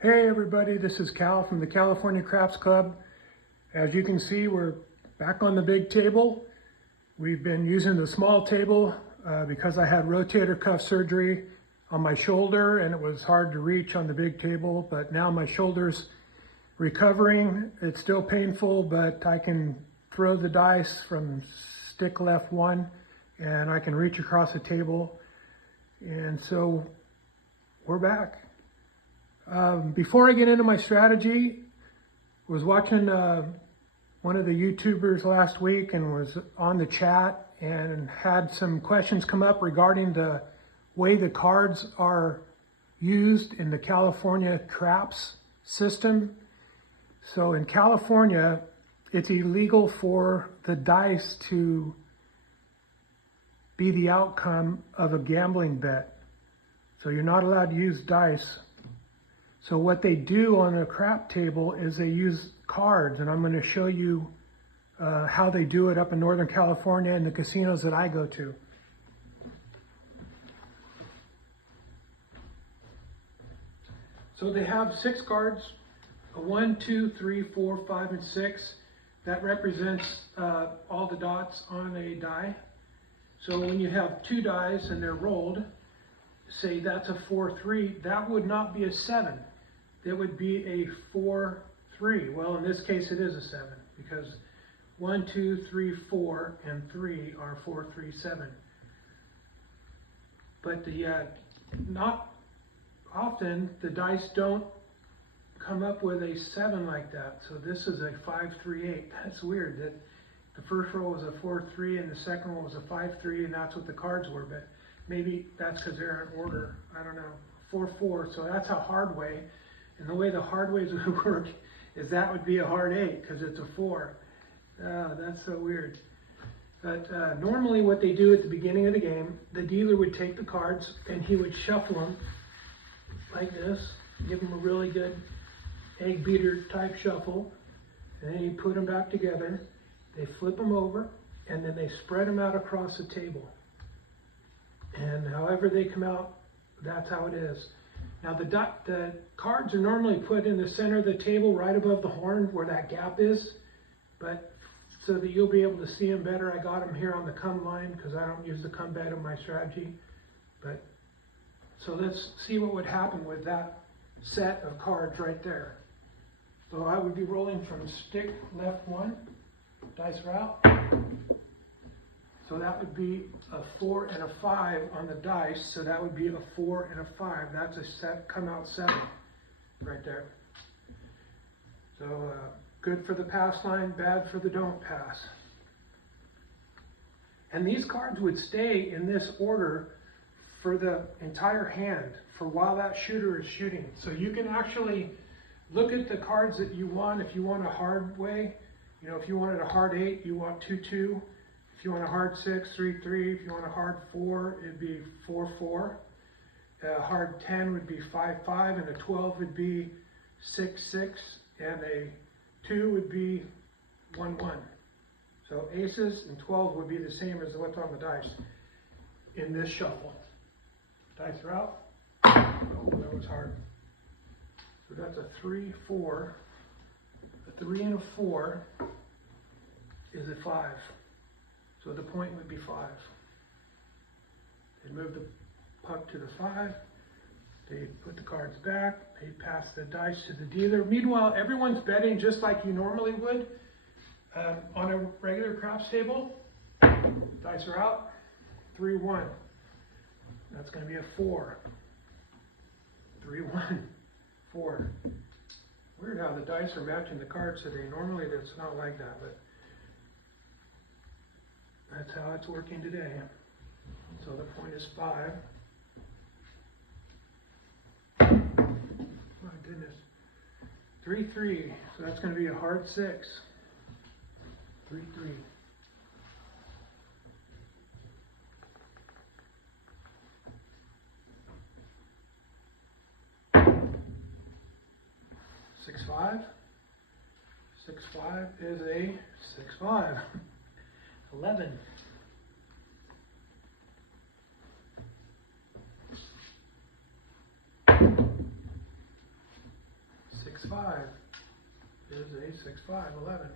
Hey everybody, this is Cal from the California Crafts Club. As you can see, we're back on the big table. We've been using the small table because I had rotator cuff surgery on my shoulder and it was hard to reach on the big table, but now my shoulder's recovering. It's still painful, but I can throw the dice from stick left one and I can reach across the table. And so we're back. Before I get into my strategy, I was watching one of the YouTubers last week and was on the chat and had some questions come up regarding the way the cards are used in the California craps system. So in California, it's illegal for the dice to be the outcome of a gambling bet. So you're not allowed to use dice. So what they do on a crap table is they use cards, and I'm going to show you how they do it up in Northern California in the casinos that I go to. So they have 6 cards, a 1, 2, 3, 4, 5, and 6. That represents all the dots on a die. So when you have 2 dice and they're rolled, say that's a 4-3, that would not be a 7. It would be a 4-3. Well, in this case, it is a 7 because 1, 2, 3, 4, and 3 are 4, 3, 7. But not often the dice don't come up with a 7 like that. So this is a 5-3-8. That's weird that the first roll was a 4-3 and the second one was a 5-3, and that's what the cards were. But maybe that's because they're in order. I don't know. 4-4. So that's a hard way. And the way the hard ways would work is that would be a hard 8 because it's a 4. That's so weird. But normally what they do at the beginning of the game, the dealer would take the cards and he would shuffle them like this, give them a really good egg beater type shuffle, and then you put them back together. They flip them over and then they spread them out across the table. And however they come out, that's how it is. Now the cards are normally put in the center of the table right above the horn where that gap is, but so that you'll be able to see them better, I got them here on the come line because I don't use the come bet in my strategy. But so let's see what would happen with that set of cards right there. So I would be rolling from stick left 1, dice route. So that would be a 4 and a 5 on the dice. So that would be a 4 and a 5. That's a set, come out 7 right there. So good for the pass line, bad for the don't pass. And these cards would stay in this order for the entire hand for while that shooter is shooting. So you can actually look at the cards that you want. If you want a hard way, if you wanted a hard 8, you want 2-2. If you want a hard 6, 3-3. If you want a hard 4, it'd be 4-4. A hard 10 would be 5-5, and a 12 would be 6-6, and a 2 would be 1-1. So aces and 12 would be the same as what's on the dice in this shuffle. Dice route. Oh, that was hard. So that's a 3-4. A 3 and a 4 is a 5. So the point would be 5. They move the puck to the 5. They put the cards back. They pass the dice to the dealer. Meanwhile, everyone's betting just like you normally would on a regular craps table. Dice are out. 3-1. That's going to be a 4. 3-1. 4. Weird how the dice are matching the cards today. Normally it's not like that, but that's how it's working today. So the point is 5. My goodness. 3-3. So that's going to be a hard 6. 3-3. 6-5. 6-5 is a 6-5. 11. 6-5 6, 5, 11.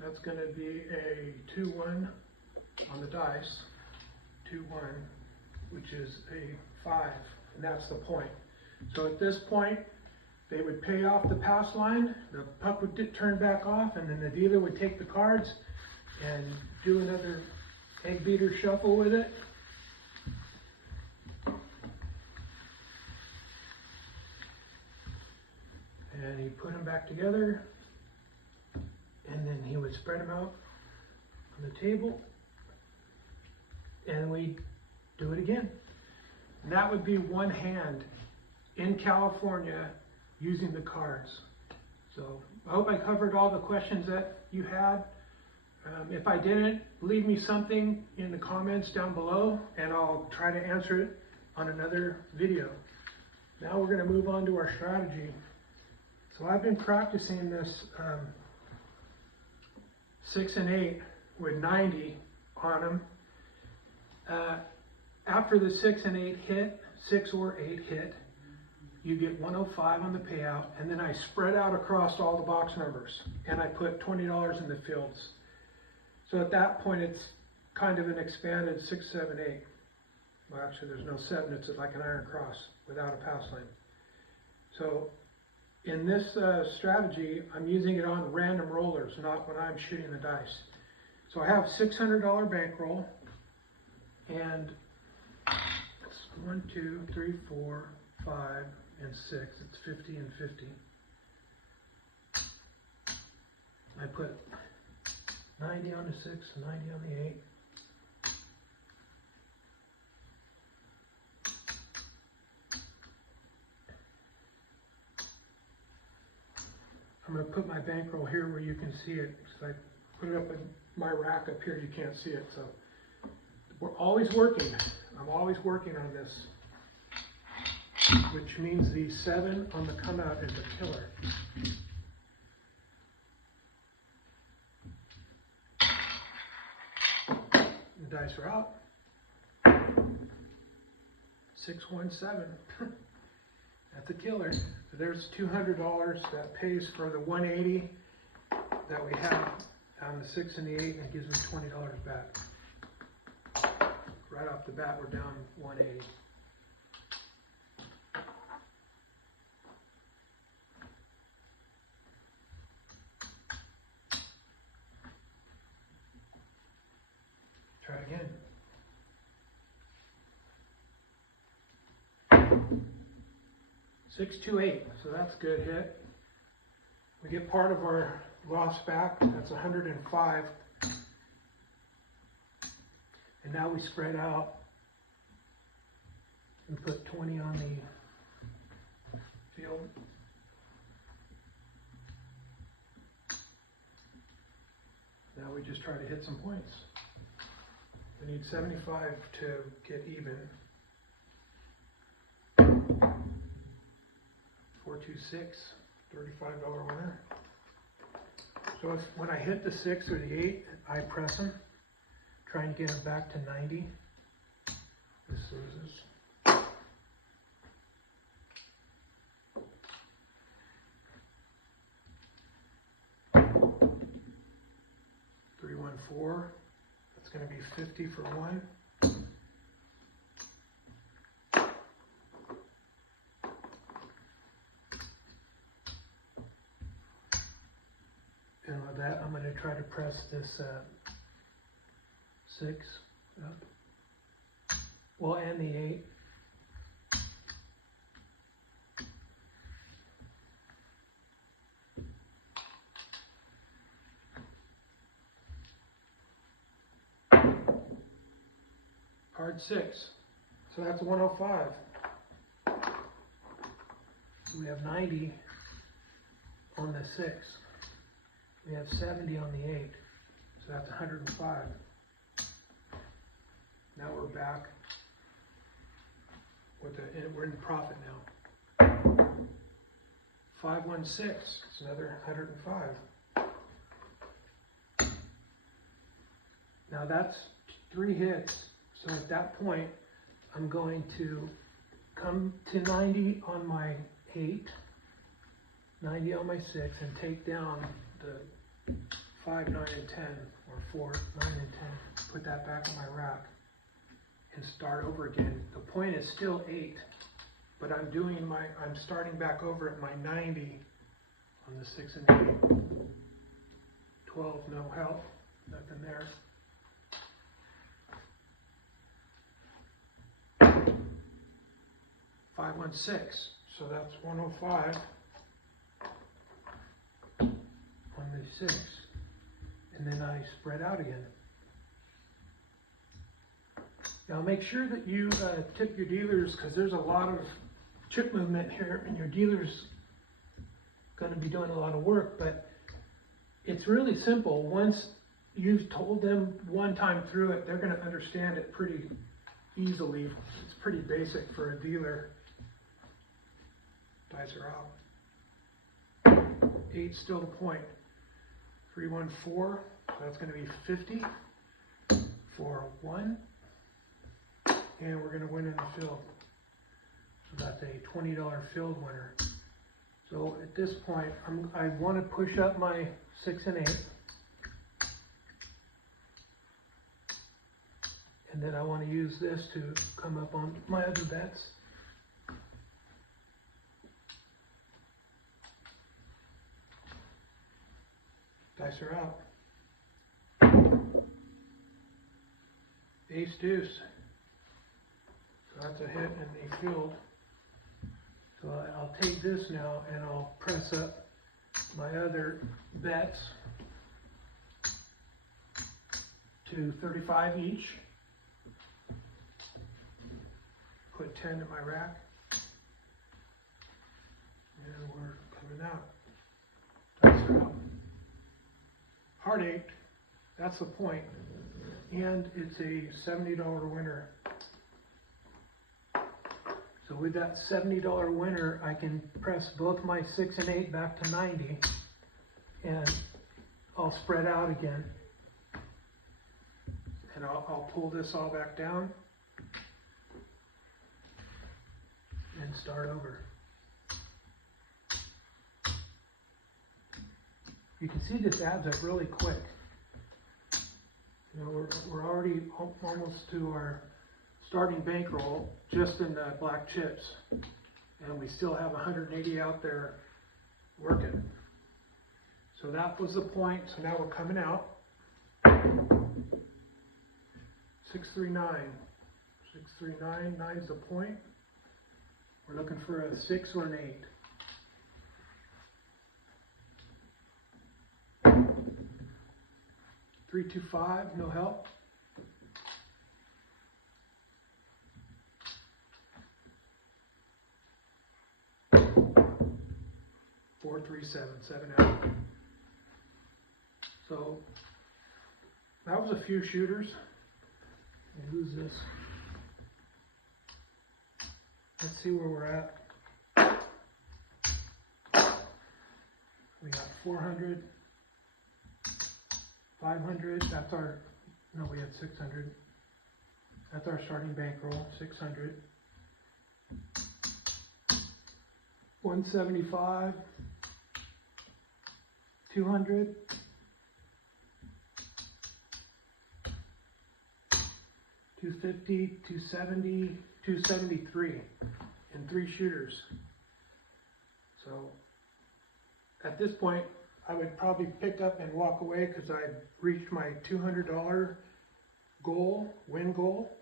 That's going to be a 2-1 on the dice, 2-1, which is a 5, and that's the point. So at this point, they would pay off the pass line, the puck would turn back off, and then the dealer would take the cards and do another egg beater shuffle with it. And he put them back together, and then he would spread them out on the table, and we'd do it again. And that would be one hand in California using the cards. So I hope I covered all the questions that you had. If I didn't, leave me something in the comments down below, and I'll try to answer it on another video. Now we're going to move on to our strategy. So I've been practicing this 6 and 8 with 90 on them. After the 6 and 8 hit, 6 or 8 hit, you get 105 on the payout, and then I spread out across all the box numbers, and I put $20 in the fields. So at that point, it's kind of an expanded 6, 7, 8. Well, actually, there's no 7, it's like an iron cross without a pass line. So in this strategy, I'm using it on random rollers, not when I'm shooting the dice. So I have $600 bankroll, and it's 1, 2, 3, 4, 5, and 6. It's 50 and 50. I put 90 on the 6, 90 on the 8. I'm going to put my bankroll here where you can see it. So I put it up in my rack up here, you can't see it. So we're always working. I'm always working on this, which means the 7 on the come out is a killer. The dice are out. 6, 1, 7. That's a killer. So there's $200 that pays for the 180 that we have on the 6 and the 8, and it gives me $20 back. Right off the bat, we're down 180. Try again. 6, 2, 8, so that's a good hit. We get part of our loss back, that's 105. And now we spread out and put 20 on the field. Now we just try to hit some points. We need 75 to get even. 426, $35 winner. So when I hit the 6 or the 8, I press them, try and get them back to 90. This loses. $314. That's going to be 50 for 1. And with that, I'm going to try to press this 6 up. Well, and the 8. Card 6. So that's 105. So we have 90 on the 6. We have 70 on the 8, so that's 105. Now we're back with we're in profit now. 516, it's another 105. Now that's 3 hits, so at that point, I'm going to come to 90 on my 8, 90 on my 6, and take down the 5, 9, and 10, or 4, 9, and 10, put that back on my rack, and start over again. The point is still 8, but I'm starting back over at my 90 on the 6 and 8. 12, no help, nothing there. 516, so that's 105 on the 6, and then I spread out again. Now make sure that you tip your dealers, because there's a lot of chip movement here, and your dealer's going to be doing a lot of work, but it's really simple. Once you've told them one time through it, they're going to understand it pretty easily. It's pretty basic for a dealer. Dice are out. 8 still the point. 314, so that's going to be 50 for 1. And we're going to win in the field. So that's a $20 field winner. So at this point, I want to push up my 6 and 8. And then I want to use this to come up on my other bets. Dice are out. Ace deuce. So that's a hit in the field. So I'll take this now and I'll press up my other bets to 35 each. Put 10 in my rack. And we're coming out. Dice are out. Heart 8, that's the point. And it's a $70 winner. So with that $70 winner, I can press both my 6 and 8 back to 90, and I'll spread out again. And I'll pull this all back down and start over. You can see this adds up really quick. You know, we're already almost to our starting bankroll just in the black chips, and we still have 180 out there working. So that was the point. So now we're coming out. 639. 639, 9's the point. We're looking for a 6 or an 8. 325, no help. 437, 7 out. So that was a few shooters. And who's this? Let's see where we're at. We got 400. 500, that's our, no, we had 600. That's our starting bankroll, 600. 175, 200, 250, 270, 273, and 3 shooters. So at this point, I would probably pick up and walk away because I'd reached my $200 goal, win goal,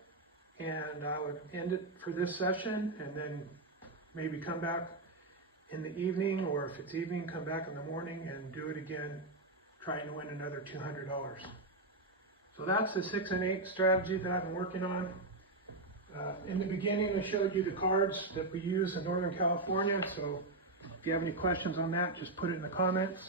and I would end it for this session and then maybe come back in the evening, or if it's evening, come back in the morning and do it again, trying to win another $200. So that's the 6 and 8 strategy that I've been working on. In the beginning, I showed you the cards that we use in Northern California, so if you have any questions on that, just put it in the comments.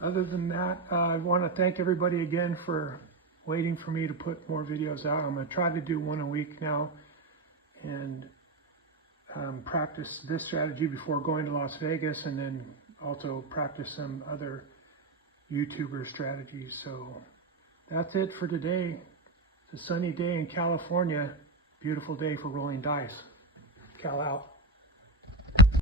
Other than that, I want to thank everybody again for waiting for me to put more videos out. I'm going to try to do 1 a week now and practice this strategy before going to Las Vegas, and then also practice some other YouTuber strategies. So that's it for today. It's a sunny day in California. Beautiful day for rolling dice. Cal out.